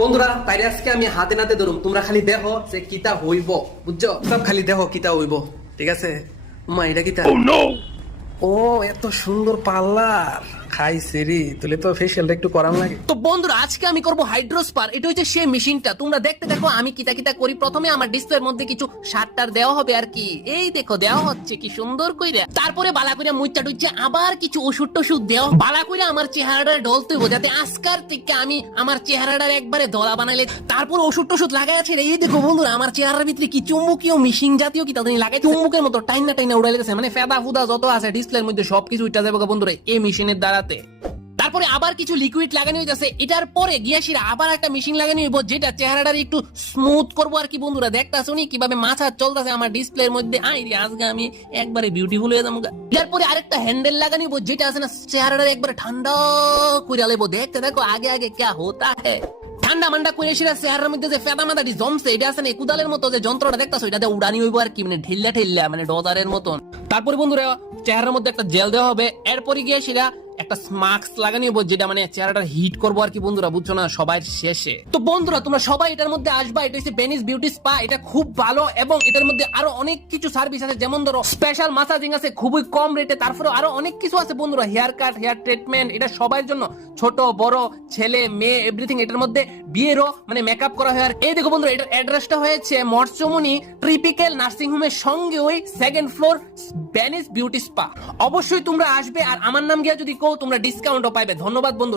বন্ধুরা তাইরে আজকে আমি হাতে নাতে ধরুম, তোমরা খালি দেখো যে কিতা হইব, বুঝছো? সব খালি দেখো কিতা হইব, ঠিক আছে? মা এটা কিতা? ও এত সুন্দর পার্লার খাইছে রে, তুলে তো ফেশিয়ালটা একটু করাম লাগে। তো বন্ধুরা আজকে আমি করব হাইড্রোস্পার। এটা হচ্ছে সেই মেশিনটা, তোমরা দেখতে দেখো আমি কিতা কিতা করি। প্রথমে আমার ডিসপ্লের মধ্যে কিছু শার্টটার দেওয়া হবে আর কি, এই দেখো দেওয়া হচ্ছে কি সুন্দর কইরা। তারপরে বালা কইরা মুইটা টুইছে আবার কিছু ওষুধ টষুধ দেওয়া, বালা কইরা আমার চেহারাটা ঢলতে হইব যাতে আজকার থেকে আমি আমার চেহারাটার একবারে ধলা বানাইলে। তারপর ওষুধ টষুধ লাগাই আছে, এই দেখো বন্ধুরা আমার চেহারার ভিতরে কি চুম্বকীয় মেশিন জাতীয় কি তাদের লাগাই, চুম্বকের মতো টাইনা টাইনা উড়াই গেছে, মানে ফেদা ফুদা যত আছে ডিসপ্লের মধ্যে সবকিছু উঠা যাবে বন্ধুরা এই মেশিনের দ্বারাতে। তারপরে আবার কিছু লিকুইড লাগানো হইতাছে, এটার পরে গিয়াসির আবার একটা মেশিন লাগানো হইব যেটা চেহারাটার একটু স্মুথ করবো আর কি। বন্ধুরা দেখতাছো নি কিভাবে মাথা চলতেছে আমার ডিসপ্লের মধ্যে, আইরে আজকে আমি একবারে বিউটিফুল হয়ে যাবো। এরপরে আরেকটা হ্যান্ডেল লাগানো হইব যেটা আছে না চেহারাটার একবারে ঠান্ডা কইরা লেবো। দেখতে দেখো আগে আগে क्या होता है। ঠান্ডা মান্ডা করে সেটা চেহারার মধ্যে যে ফেদা মাদাটি জমছে, এটা আছে না কুদালের মতো যে যন্ত্রটা দেখতাছো, এটাতে উড়ানি হইব আর কি, মানে ঢিল্লা ঢিল্লা মানে ডজারের মতন। তারপরে বন্ধুরা চেহারার মধ্যে একটা জেল দেওয়া হবে, এরপরে গিয়ে সেটা একটা মাস্ক লাগানি হবো যেটা মানে চেহারাটা হিট করবো আর কি বন্ধুরা, বুঝছো না? সবাই শেষে তো বন্ধুরা তোমরা সবাই এটার মধ্যে আসবা। এটা হচ্ছে ভেনিস বিউটি স্পা, এটা খুব ভালো এবং এটার মধ্যে আরো অনেক কিছু সার্ভিস আছে, যেমন ধরো স্পেশাল মাসাজিং আছে খুবই কম রেটে, তারপরে আরো অনেক কিছু আছে বন্ধুরা, হেয়ার কাট, হেয়ার ট্রিটমেন্ট, এটা সবার জন্য, ছোট বড় ছেলে মেয়ে এভরিথিং। এটার মধ্যে বিয়েরও মানে মেকআপ করা হয়। আর এই দেখো বন্ধুরা এটার অ্যাড্রেসটা হয়েছে মৎস্যমণি ট্রিপিক্যাল নার্সিং হোমের সঙ্গে ওই second floor Venice beauty spa. অবশ্যই তোমরা আসবে আর আমার নাম গিয়া যদি কও তোমরা ডিসকাউন্টও পাইবে। ধন্যবাদ বন্ধুরা।